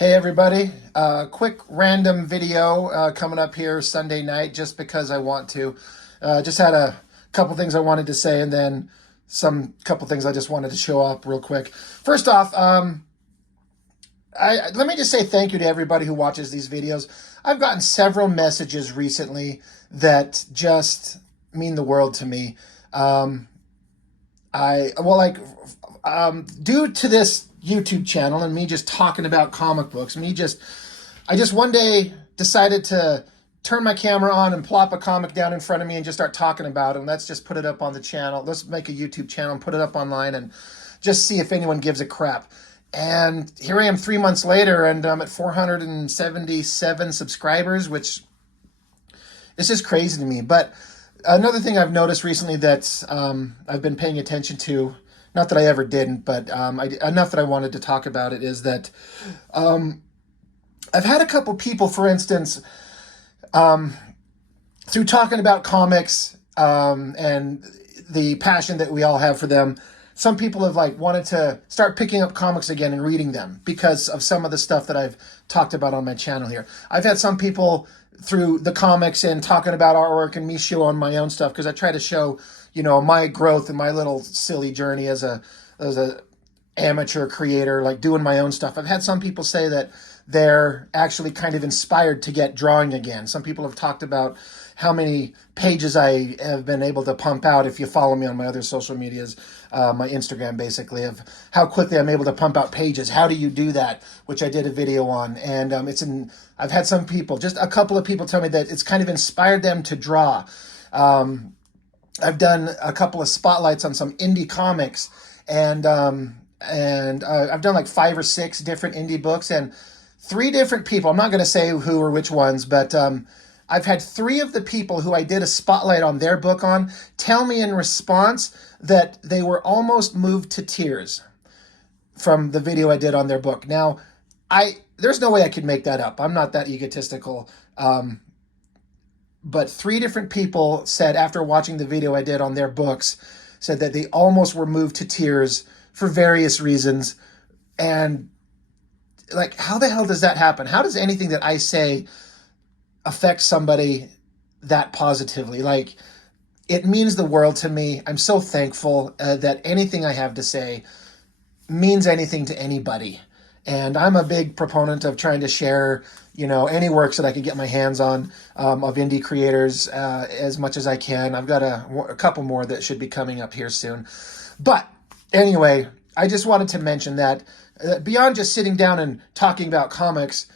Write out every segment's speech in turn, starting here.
Hey everybody, quick random video coming up here Sunday night just because I want to. Just had a couple things I wanted to say and then some couple things I just wanted to show up real quick. First off, let me just say thank you to everybody who watches these videos. I've gotten several messages recently that just mean the world to me. Due to this YouTube channel and me just talking about comic books, I just one day decided to turn my camera on and plop a comic down in front of me and just start talking about it. And let's just put it up on the channel. Let's make a YouTube channel and put it up online and just see if anyone gives a crap. And here I am 3 months later, and I'm at 477 subscribers, which is just crazy to me. But another thing I've noticed recently that I've been paying attention to, not that I ever didn't, but enough that I wanted to talk about it, is that I've had a couple people, for instance, through talking about comics and the passion that we all have for them, some people have wanted to start picking up comics again and reading them because of some of the stuff that I've talked about on my channel here. I've had some people through the comics and talking about artwork and me showing my own stuff, because I try to show, my growth and my little silly journey as a amateur creator, like doing my own stuff. I've had some people say that they're actually kind of inspired to get drawing again. Some people have talked about how many pages I have been able to pump out, if you follow me on my other social medias, my Instagram basically, of how quickly I'm able to pump out pages. How do you do that? Which I did a video on. And I've had some people, just a couple of people tell me that it's kind of inspired them to draw. I've done a couple of spotlights on some indie comics, and I've done like 5 or 6 different indie books, and 3 different people, I'm not going to say who or which ones, but I've had 3 of the people who I did a spotlight on their book on tell me in response that they were almost moved to tears from the video I did on their book. Now, there's no way I could make that up. I'm not that egotistical. But 3 different people said, after watching the video I did on their books, said that they almost were moved to tears for various reasons. And how the hell does that happen? How does anything that I say affect somebody that positively? It means the world to me. I'm so thankful that anything I have to say means anything to anybody. And I'm a big proponent of trying to share, any works that I can get my hands on of indie creators as much as I can. I've got a couple more that should be coming up here soon. But anyway, I just wanted to mention that beyond just sitting down and talking about comics,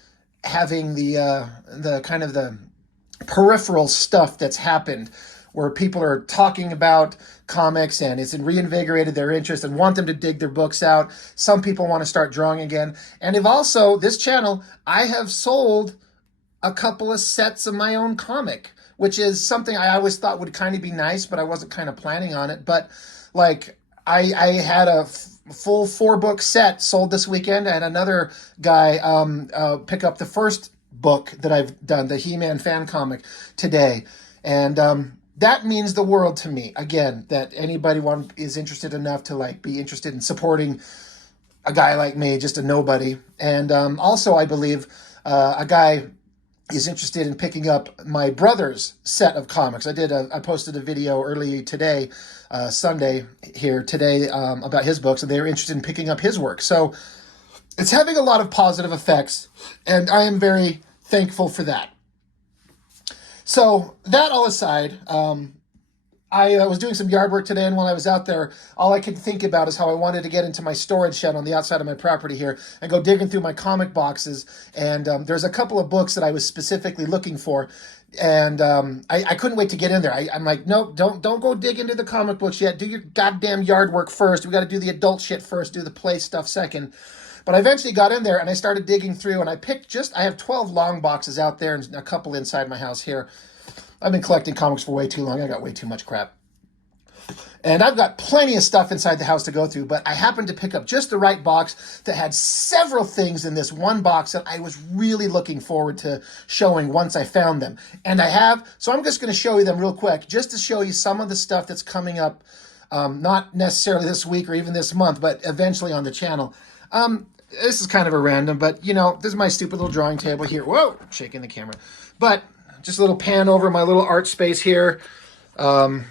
having the kind of the peripheral stuff that's happened where people are talking about comics and it's reinvigorated their interest and want them to dig their books out. Some people want to start drawing again. And this channel, I have sold a couple of sets of my own comic, which is something I always thought would kind of be nice, but I wasn't kind of planning on it. But I had a full 4-book set sold this weekend, and another guy pick up the first book that I've done, the He-Man fan comic, today. And that means the world to me. Again, that anybody is interested enough to be interested in supporting a guy like me, just a nobody. And also, I believe a guy is interested in picking up my brother's set of comics. I posted a video early today, Sunday here today, about his books, and they were interested in picking up his work. So it's having a lot of positive effects, and I am very thankful for that. So that all aside, I was doing some yard work today, and while I was out there, all I could think about is how I wanted to get into my storage shed on the outside of my property here and go digging through my comic boxes. And there's a couple of books that I was specifically looking for, and I couldn't wait to get in there. I'm like, nope, don't go dig into the comic books yet. Do your goddamn yard work first. We got to do the adult shit first, do the play stuff second. But I eventually got in there and I started digging through, and I have 12 long boxes out there and a couple inside my house here. I've been collecting comics for way too long. I got way too much crap. And I've got plenty of stuff inside the house to go through, but I happened to pick up just the right box that had several things in this one box that I was really looking forward to showing once I found them. And I have, so I'm just going to show you them real quick, just to show you some of the stuff that's coming up, not necessarily this week or even this month, but eventually on the channel. this is kind of a random, but you know, this is my stupid little drawing table here. Whoa, shaking the camera. But just a little pan over my little art space here. It's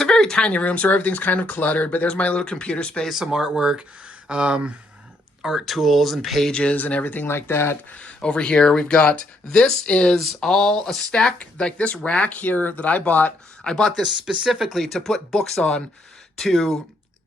a very tiny room, so everything's kind of cluttered, but there's my little computer space, some artwork, art tools and pages and everything like that. Over here, we've got, this is all a stack, like this rack here that I bought. I bought this specifically to put books on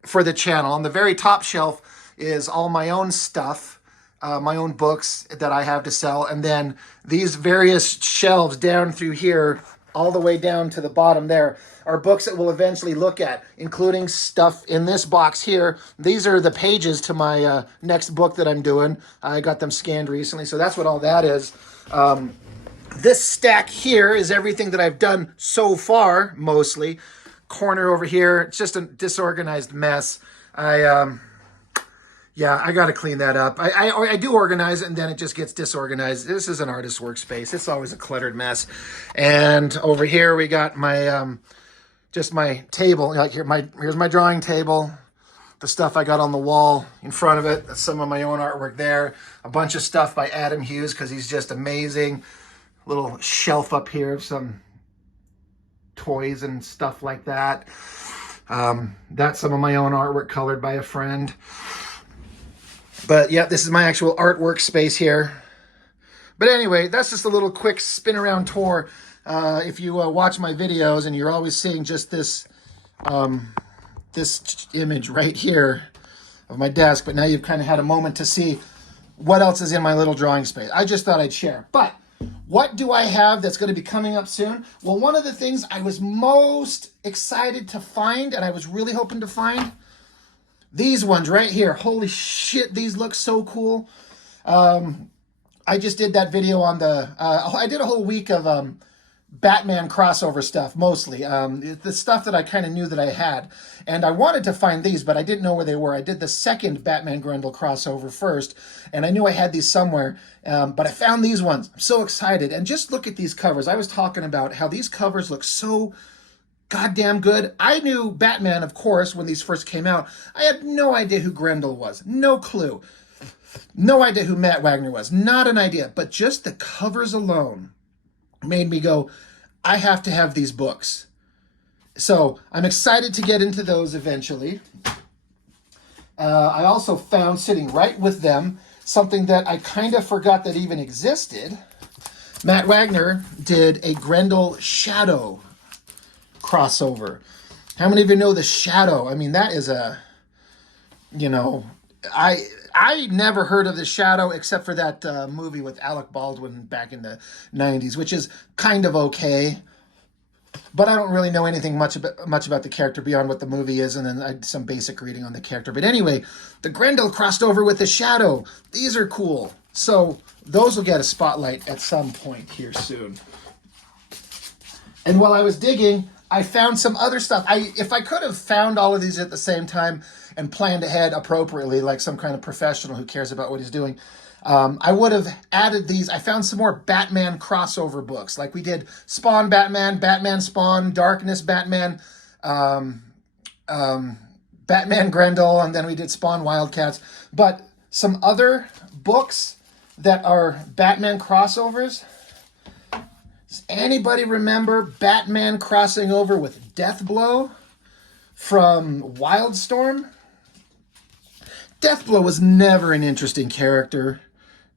for the channel. On the very top shelf is all my own stuff, my own books that I have to sell. And then these various shelves down through here, all the way down to the bottom there, are books that we'll eventually look at, including stuff in this box here. These are the pages to my next book that I'm doing. I got them scanned recently, so that's what all that is. This stack here is everything that I've done so far, mostly. Corner over here, it's just a disorganized mess. Yeah, I got to clean that up. I do organize it, and then it just gets disorganized. This is an artist workspace. It's always a cluttered mess. And over here we got my just my table. Like here's my drawing table. The stuff I got on the wall in front of it. That's some of my own artwork there. A bunch of stuff by Adam Hughes because he's just amazing. Little shelf up here of some toys and stuff like that. That's some of my own artwork colored by a friend. But yeah, this is my actual artwork space here. But anyway, that's just a little quick spin around tour. If you watch my videos and you're always seeing just this this image right here of my desk, but now you've kind of had a moment to see what else is in my little drawing space. I just thought I'd share. But what do I have that's going to be coming up soon? Well, one of the things I was most excited to find, and I was really hoping to find, these ones right here. Holy shit, these look so cool. I just did that video on the, I did a whole week of Batman crossover stuff, mostly. The stuff that I kind of knew that I had. And I wanted to find these, but I didn't know where they were. I did the second Batman Grendel crossover first, and I knew I had these somewhere, but I found these ones. I'm so excited. And just look at these covers. I was talking about how these covers look so goddamn good. I knew Batman, of course, when these first came out. I had no idea who Grendel was. No clue. No idea who Matt Wagner was. Not an idea. But just the covers alone made me go, I have to have these books. So I'm excited to get into those eventually. I also found, sitting right with them, something that I kind of forgot that even existed. Matt Wagner did a Grendel Shadow crossover. How many of you know the Shadow? I mean, that is a, you know, I never heard of the Shadow except for that movie with Alec Baldwin back in the 90s, which is kind of okay. But I don't really know anything much about the character beyond what the movie is, and then I did some basic reading on the character. But anyway, the Grendel crossed over with the Shadow. These are cool. So those will get a spotlight at some point here soon. And while I was digging, I found some other stuff. If I could have found all of these at the same time and planned ahead appropriately, like some kind of professional who cares about what he's doing, I would have added these. I found some more Batman crossover books. Like we did Spawn Batman, Batman Spawn, Darkness Batman, Batman Grendel, and then we did Spawn Wildcats. But some other books that are Batman crossovers. Does anybody remember Batman crossing over with Deathblow from Wildstorm? Deathblow was never an interesting character.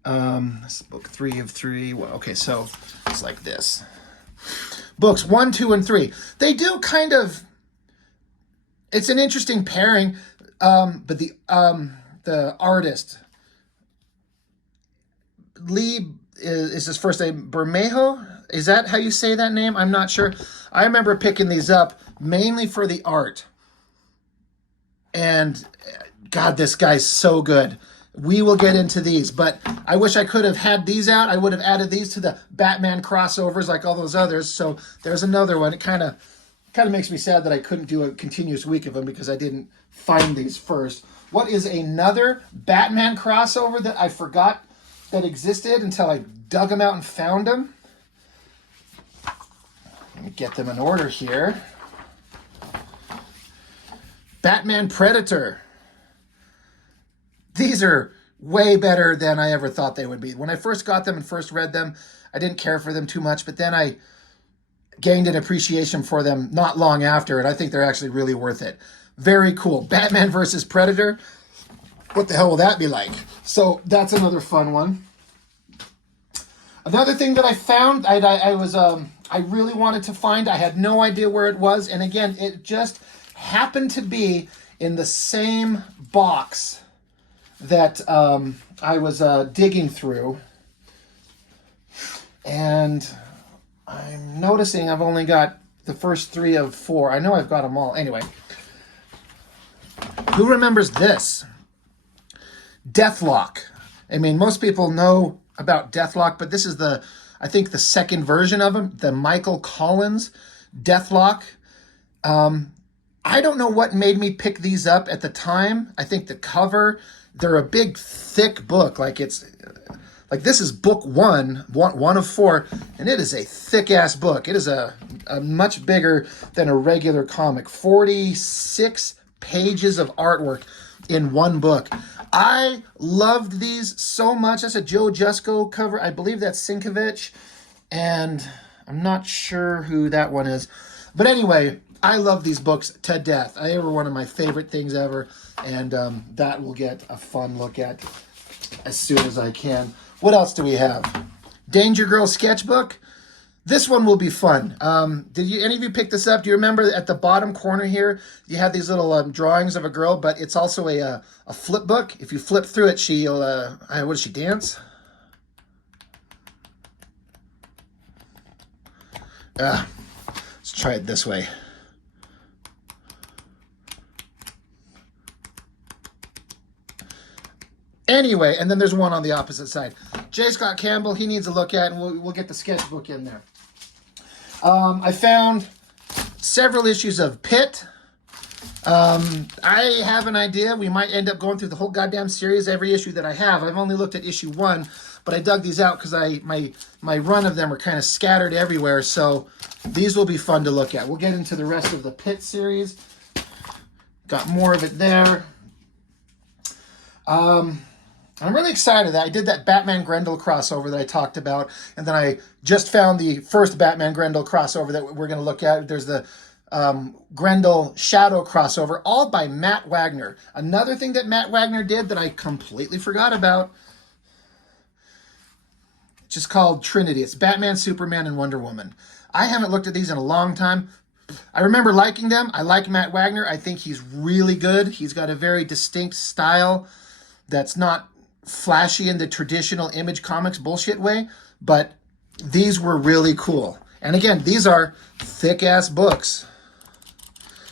This is book 3 of 3. Well, okay, so it's like this. Books 1, 2, and 3. They do kind of... It's an interesting pairing, but the artist, Lee, is his first name Bermejo? Is that how you say that name? I'm not sure. I remember picking these up mainly for the art. And God, this guy's so good. We will get into these, but I wish I could have had these out. I would have added these to the Batman crossovers like all those others. So there's another one. It kind of makes me sad that I couldn't do a continuous week of them because I didn't find these first. What is another Batman crossover that I forgot that existed until I dug them out and found them? Let me get them in order here. Batman Predator. These are way better than I ever thought they would be. When I first got them and first read them, I didn't care for them too much, but then I gained an appreciation for them not long after, and I think they're actually really worth it. Very cool. Batman versus Predator. What the hell will that be like? So that's another fun one. Another thing that I found, I really wanted to find. I had no idea where it was, and again, it just happened to be in the same box that I was digging through, and I'm noticing I've only got the first 3 of 4. I know I've got them all. Anyway, who remembers this? Deathlock. I mean, most people know about Deathlock, but this is I think the second version of him, the Michael Collins Deathlock. I don't know what made me pick these up at the time. I think the cover, they're a big, thick book. Like this is book one of 4, and it is a thick-ass book. It is a much bigger than a regular comic. 46 pages of artwork in one book. I loved these so much. That's a Joe Jusko cover. I believe that's Sinkovich, and I'm not sure who that one is. But anyway, I love these books to death. They were one of my favorite things ever, and that we'll get a fun look at as soon as I can. What else do we have? Danger Girl sketchbook. This one will be fun. Did any of you pick this up? Do you remember at the bottom corner here, you have these little drawings of a girl, but it's also a flip book. If you flip through it, she'll, what does she dance? Let's try it this way. Anyway, and then there's one on the opposite side. J. Scott Campbell, he needs a look at, and we'll get the sketchbook in there. I found several issues of Pitt. I have an idea. We might end up going through the whole goddamn series, every issue that I have. I've only looked at issue 1, but I dug these out because my run of them are kind of scattered everywhere, so these will be fun to look at. We'll get into the rest of the Pitt series. Got more of it there. I'm really excited that I did that Batman Grendel crossover that I talked about, and then I just found the first Batman Grendel crossover that we're going to look at. There's the Grendel Shadow crossover, all by Matt Wagner. Another thing that Matt Wagner did that I completely forgot about, just called Trinity. It's Batman, Superman, and Wonder Woman. I haven't looked at these in a long time. I remember liking them. I like Matt Wagner. I think he's really good. He's got a very distinct style that's not flashy in the traditional Image Comics bullshit way, but these were really cool. And again, these are thick-ass books.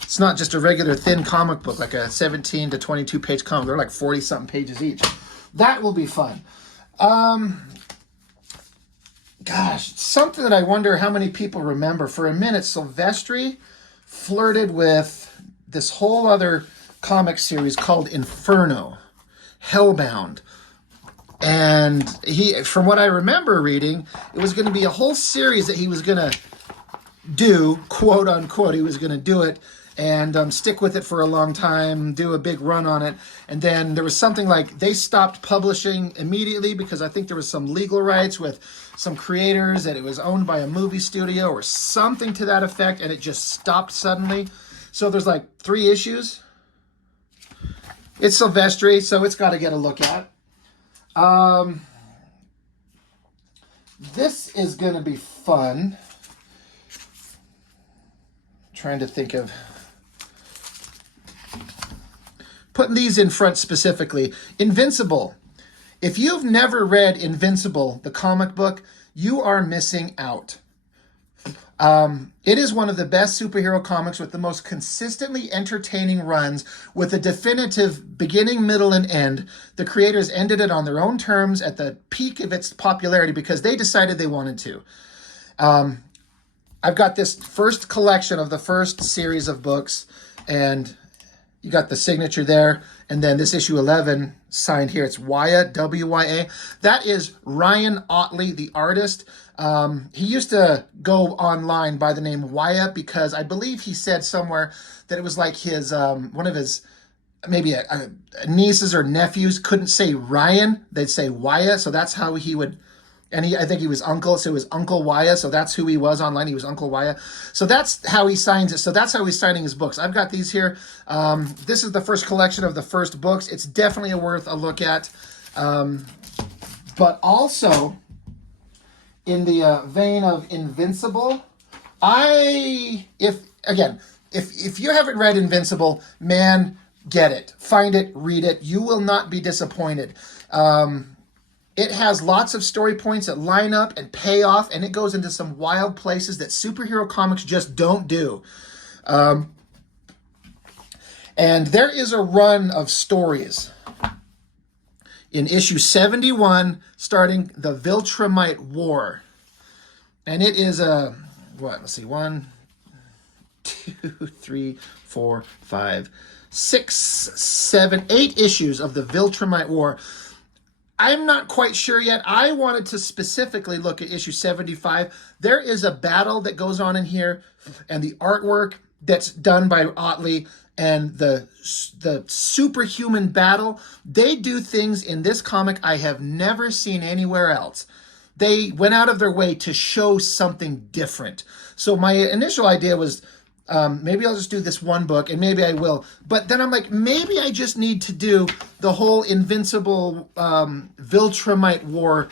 It's not just a regular thin comic book, like a 17 to 22 page comic. They're like 40-something pages each. That will be fun. Gosh, something that I wonder how many people remember. For a minute, Silvestri flirted with this whole other comic series called Inferno, Hellbound. And from what I remember reading, it was going to be a whole series that he was going to do, quote unquote. He was going to do it and stick with it for a long time, do a big run on it. And then there was something like they stopped publishing immediately because I think there was some legal rights with some creators, that it was owned by a movie studio or something to that effect, and it just stopped suddenly. So there's like 3 issues. It's Silvestri, so it's got to get a look at. This is going to be fun. Trying to think of putting these in front specifically. Invincible. If you've never read Invincible, the comic book, you are missing out. It is one of the best superhero comics with the most consistently entertaining runs with a definitive beginning, middle, and end. The creators ended it on their own terms at the peak of its popularity because they decided they wanted to. I've got this first collection of the first series of books, and you got the signature there, and then this issue 11 signed here. It's Wya, W-Y-A. That is Ryan Otley, the artist. He used to go online by the name Wyatt because I believe he said somewhere that it was like his one of his maybe nieces or nephews couldn't say Ryan, they'd say Wyatt. So that's how he would, and I think he was uncle, so it was Uncle Wyatt. So that's who he was online. He was Uncle Wyatt. So that's how he signs it. So that's how he's signing his books. I've got these here. This is the first collection of the first books. It's definitely worth a look at. But also, in the vein of Invincible, if you haven't read Invincible, man, get it. Find it, read it. You will not be disappointed. It has lots of story points that line up and pay off, and it goes into some wild places that superhero comics just don't do. And there is a run of stories in issue 71, starting the Viltrumite War. And it is let's see, 1, 2, 3, 4, 5, 6, 7, 8 issues of the Viltrumite War. I'm not quite sure yet. I wanted to specifically look at issue 75. There is a battle that goes on in here, and the artwork that's done by Otley and the superhuman battle, they do things in this comic I have never seen anywhere else. They went out of their way to show something different. So my initial idea was, maybe I'll just do this one book, and maybe I will. But then I'm like, maybe I just need to do the whole Invincible Viltrumite War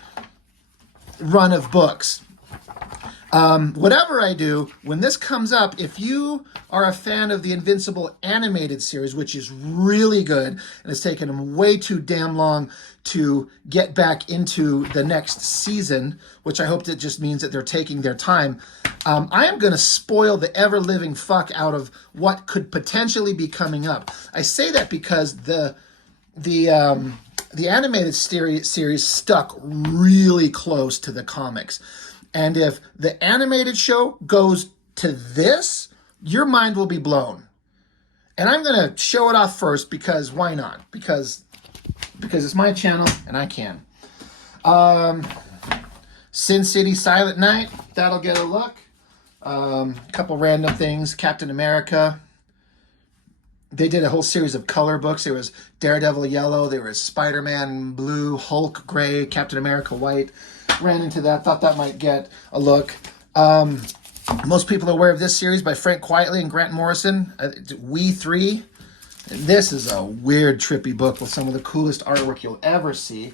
run of books. Whatever I do, when this comes up, if you are a fan of the Invincible animated series, which is really good, and it's taken them way too damn long to get back into the next season, which I hope that just means that they're taking their time, I am going to spoil the ever-living fuck out of what could potentially be coming up. I say that because the animated series stuck really close to the comics. And if the animated show goes to this, your mind will be blown. And I'm going to show it off first because why not? Because it's my channel and I can. Sin City Silent Night, that'll get a look. A couple random things. Captain America. They did a whole series of color books. There was Daredevil yellow, there was Spider-Man blue, Hulk gray, Captain America white. Ran into that, thought that might get a look. Most people are aware of this series by Frank Quitely and Grant Morrison, We Three. And this is a weird, trippy book with some of the coolest artwork you'll ever see.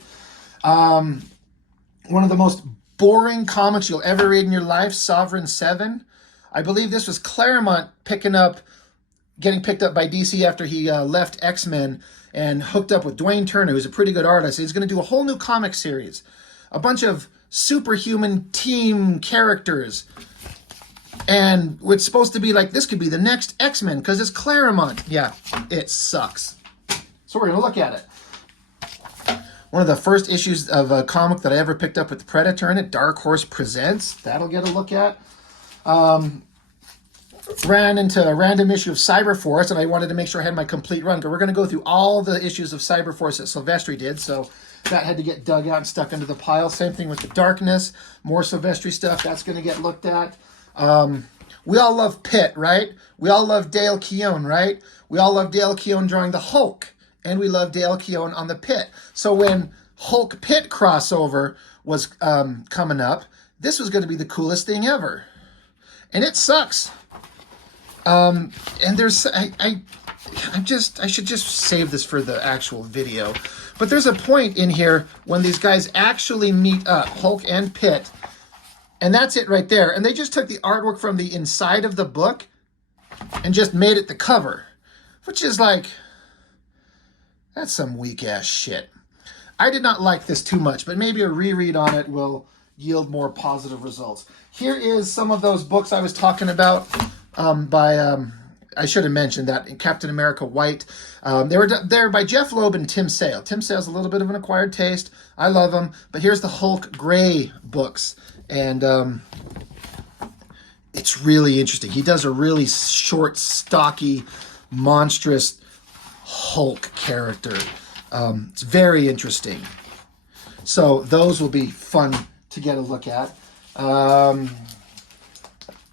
One of the most boring comics you'll ever read in your life, Sovereign 7. I believe this was Claremont getting picked up by DC after he left X-Men and hooked up with Dwayne Turner, who's a pretty good artist. He's going to do a whole new comic series. A bunch of superhuman team characters. And it's supposed to be like, this could be the next X-Men because it's Claremont. Yeah, it sucks. So we're going to look at it. One of the first issues of a comic that I ever picked up with the Predator in it, Dark Horse Presents. That'll get a look at. Ran into a random issue of Cyberforce, and I wanted to make sure I had my complete run because we're going to go through all the issues of Cyberforce that Silvestri did. So that had to get dug out and stuck into the pile. Same thing with the Darkness. More Silvestri stuff. That's going to get looked at. We all love Pitt, right? We all love Dale Keown, right? We all love Dale Keown drawing the Hulk. And we love Dale Keown on the Pitt. So when Hulk Pitt crossover was coming up, this was going to be the coolest thing ever. And it sucks. And there's... I should just save this for the actual video. But there's a point in here when these guys actually meet up, Hulk and Pitt, and that's it right there. And they just took the artwork from the inside of the book and just made it the cover, which is like, that's some weak-ass shit. I did not like this too much, but maybe a reread on it will yield more positive results. Here is some of those books I was talking about I should have mentioned that in Captain America White. They were there by Jeff Loeb and Tim Sale. Tim Sale's a little bit of an acquired taste. I love him. But here's the Hulk Gray books. And it's really interesting. He does a really short, stocky, monstrous Hulk character. It's very interesting. So those will be fun to get a look at.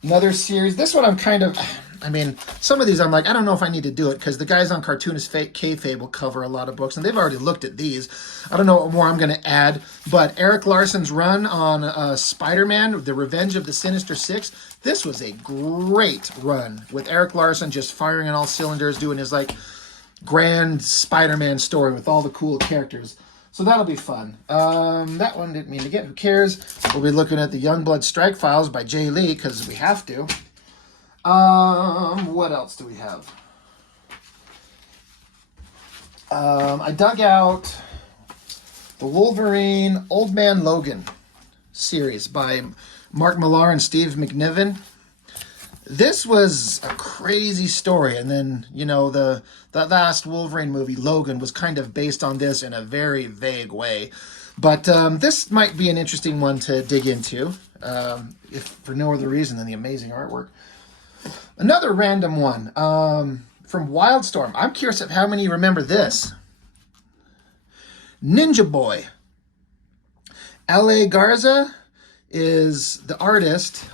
Another series. This one I'm kind of... I mean, some of these I'm like, I don't know if I need to do it because the guys on Cartoonist Kayfabe will cover a lot of books, and they've already looked at these. I don't know what more I'm going to add, but Eric Larson's run on Spider-Man, The Revenge of the Sinister Six, this was a great run with Eric Larson just firing on all cylinders, doing his like grand Spider-Man story with all the cool characters. So that'll be fun. That one didn't mean to get. Who cares? We'll be looking at the Youngblood Strike Files by Jay Lee because we have to. What else do we have? I dug out the Wolverine Old Man Logan series by Mark Millar and Steve McNiven. This was a crazy story, and then, you know, the last Wolverine movie, Logan, was kind of based on this in a very vague way. But this might be an interesting one to dig into, if for no other reason than the amazing artwork. Another random one from Wildstorm. I'm curious of how many remember this. Ninja Boy. L.A. Garza is the artist.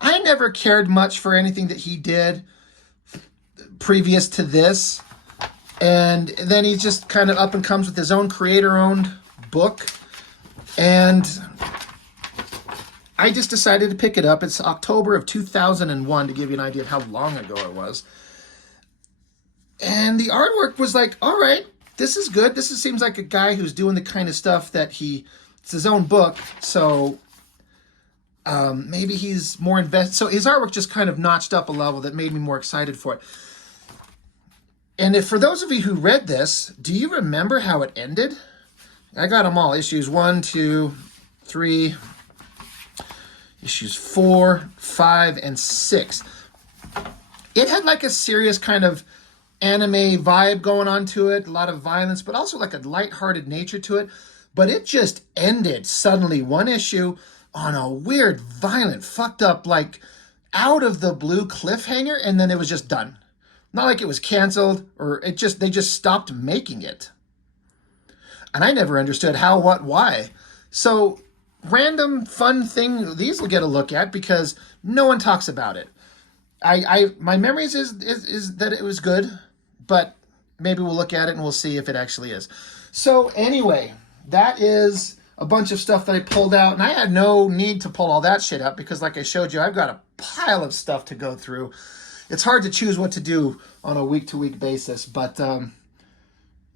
I never cared much for anything that he did previous to this. And then he just kind of up and comes with his own creator-owned book. And I just decided to pick it up. It's October of 2001, to give you an idea of how long ago it was. And the artwork was like, all right, this is good. This seems like a guy who's doing the kind of stuff that it's his own book. So maybe he's more invested. So his artwork just kind of notched up a level that made me more excited for it. And if for those of you who read this, do you remember how it ended? I got them all. Issues 1, 2, 3, issues 4, 5, and 6. It had like a serious kind of anime vibe going on to it, a lot of violence, but also like a lighthearted nature to it. But it just ended suddenly, one issue, on a weird, violent, fucked up, like out of the blue cliffhanger, and then it was just done. Not like it was canceled or they just stopped making it. And I never understood how, what, why. So random fun thing, these will get a look at because no one talks about it. My memories is that it was good, but maybe we'll look at it and we'll see if it actually is. So anyway, that is a bunch of stuff that I pulled out, and I had no need to pull all that shit up because like I showed you, I've got a pile of stuff to go through. It's hard to choose what to do on a week-to-week basis, but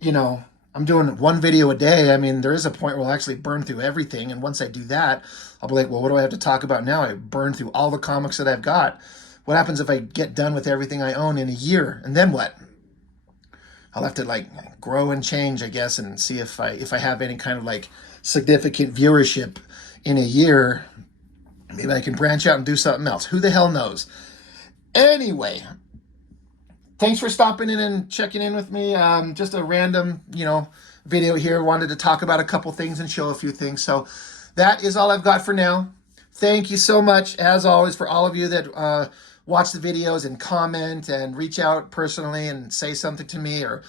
you know, I'm doing one video a day. I mean, there is a point where I'll actually burn through everything, and once I do that, I'll be like, well, what do I have to talk about now? I burned through all the comics that I've got. What happens if I get done with everything I own in a year? And then what? I'll have to like grow and change, I guess, and see if I have any kind of like significant viewership in a year. Maybe I can branch out and do something else. Who the hell knows? Anyway, thanks for stopping in and checking in with me. Just a random, video here. Wanted to talk about a couple things and show a few things. So that is all I've got for now. Thank you so much, as always, for all of you that watch the videos and comment and reach out personally and say something to me, or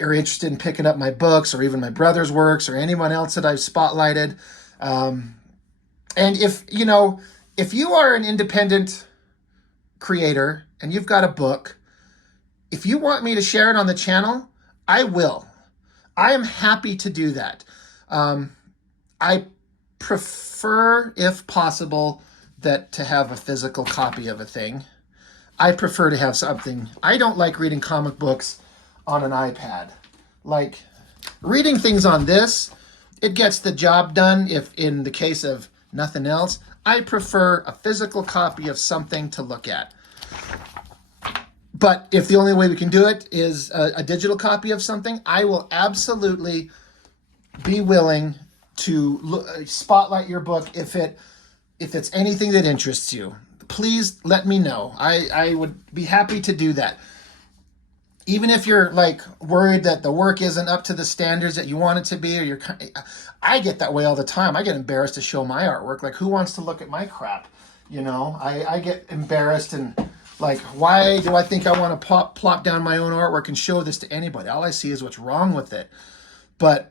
are interested in picking up my books or even my brother's works or anyone else that I've spotlighted. And if you are an independent creator and you've got a book, if you want me to share it on the channel, I will. I am happy to do that. I prefer, if possible, that to have a physical copy of a thing. I prefer to have something. I don't like reading comic books on an iPad. Like, reading things on this, it gets the job done if in the case of nothing else. I prefer a physical copy of something to look at. But if the only way we can do it is a digital copy of something, I will absolutely be willing to spotlight your book if it's anything that interests you. Please let me know. I would be happy to do that. Even if you're like worried that the work isn't up to the standards that you want it to be, or I get that way all the time. I get embarrassed to show my artwork. Like, who wants to look at my crap? I get embarrassed and like, why do I think I want to plop down my own artwork and show this to anybody? All I see is what's wrong with it. But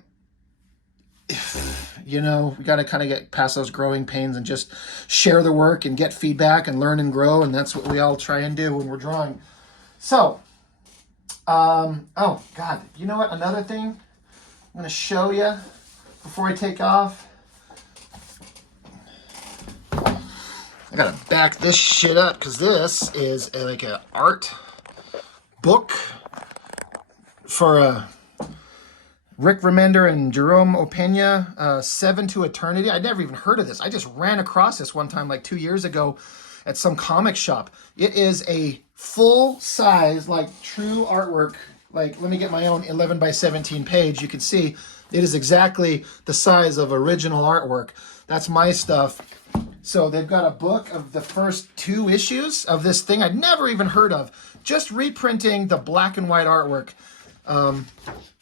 you know, we got to kind of get past those growing pains and just share the work and get feedback and learn and grow. And that's what we all try and do when we're drawing. So, oh God, you know what? Another thing I'm going to show you before I take off. I got to back this shit up because this is like an art book for Rick Remender and Jerome Opeña, 7 to Eternity. I'd never even heard of this. I just ran across this one time like 2 years ago at some comic shop. It is a full size, like true artwork. Like, let me get my own 11 by 17 page. You can see it is exactly the size of original artwork. That's my stuff. So they've got a book of the first 2 issues of this thing I'd never even heard of. Just reprinting the black and white artwork.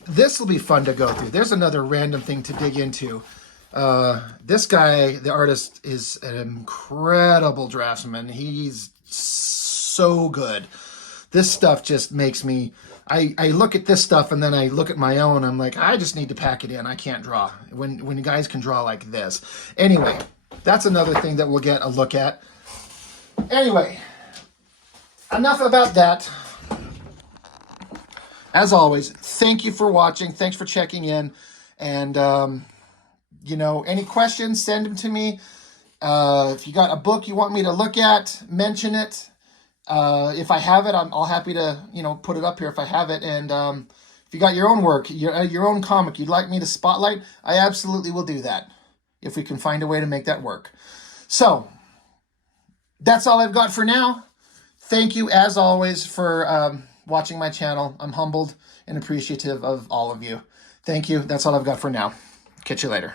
This will be fun to go through. There's another random thing to dig into. This guy, the artist, is an incredible draftsman. He's so good. This stuff just makes me... I look at this stuff and then I look at my own. I'm like, I just need to pack it in. I can't draw. When guys can draw like this. Anyway, that's another thing that we'll get a look at. Anyway, enough about that. As always, thank you for watching. Thanks for checking in. And, you know, any questions, send them to me. If you got a book you want me to look at, mention it. If I have it, I'll happy to, you know, put it up here if I have it. And if you got your own work, your own comic you'd like me to spotlight, I absolutely will do that if we can find a way to make that work. So, that's all I've got for now. Thank you, as always, for... watching my channel. I'm humbled and appreciative of all of you. Thank you. That's all I've got for now. Catch you later.